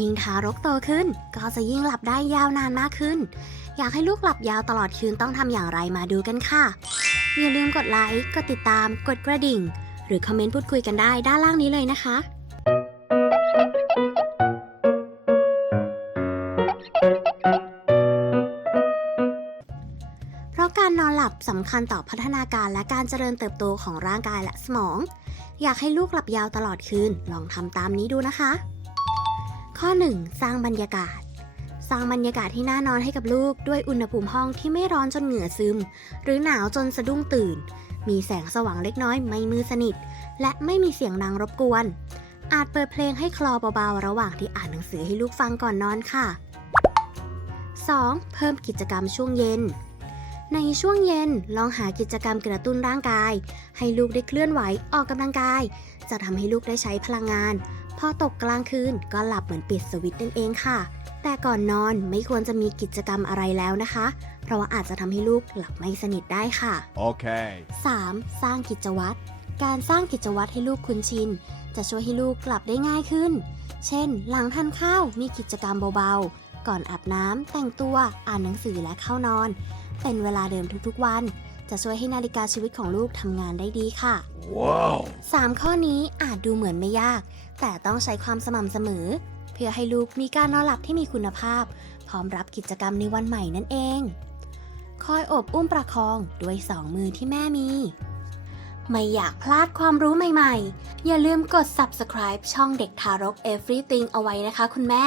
ยิ่งทารกโตขึ้น ก็จะยิ่งหลับได้ยาวนานมากขึ้น อยากให้ลูกหลับยาวตลอดคืนต้องทำอย่างไรมาดูกันค่ะ อย่าลืมกดไลค์ กดติดตาม กดกระดิ่ง หรือคอมเมนต์พูดคุยกันได้ด้านล่างนี้เลยนะคะเพราะการนอนหลับสำคัญต่อพัฒนาการและการเจริญเติบโตของร่างกายและสมอง อยากให้ลูกหลับยาวตลอดคืน ลองทำตามนี้ดูนะคะ ข้อ 1. สร้างบรรยากาศ สร้างบรรยากาศที่น่านอนให้กับลูกด้วยอุณหภูมิห้องที่ไม่ร้อนจนเหงื่อซึม หรือหนาวจนสะดุ้งตื่น มีแสงสว่างเล็กน้อยไม่มืดสนิท และไม่มีเสียงดังรบกวน อาจเปิดเพลงให้คลอเบาๆ ระหว่างที่อ่านหนังสือให้ลูกฟังก่อนนอนค่ะ 2. เพิ่มกิจกรรมช่วงเย็น ในช่วงเย็นลองหากิจกรรมกระตุ้นร่างกาย ให้ลูกได้เคลื่อนไหวออกกำลังกาย จะทำให้ลูกได้ใช้พลังงาน พอตกกลางคืนก็หลับเหมือนปิดสวิตช์นั่นเองค่ะ แต่ก่อนนอนไม่ควรจะมีกิจกรรมอะไรแล้วนะคะ เพราะว่าอาจจะทำให้ลูกหลับไม่สนิทได้ค่ะ Okay. 3. สร้างกิจวัตร การสร้างกิจวัตรให้ลูกคุ้นชิน จะช่วยให้ลูกกลับได้ง่ายขึ้น เช่น หลังทานข้าวมีกิจกรรมเบาๆ ก่อนอาบน้ำแต่งตัวอ่านหนังสือและเข้านอน เป็นเวลาเดิมทุกๆวัน จะช่วยให้นาฬิกาชีวิตของลูกทำงานได้ดีค่ะ Wow. 3 ข้อนี้อาจดูเหมือนไม่ยาก แต่ต้องใช้ความสม่ำเสมอ เพื่อให้ลูกมีการนอนหลับที่มีคุณภาพ พร้อมรับกิจกรรมในวันใหม่นั่นเอง คอยอบอุ้มประคองด้วยสองมือที่แม่มี ไม่อยากพลาดความรู้ใหม่ๆ อย่าลืมกด subscribe ช่องเด็กทารก Everything เอาไว้นะคะคุณแม่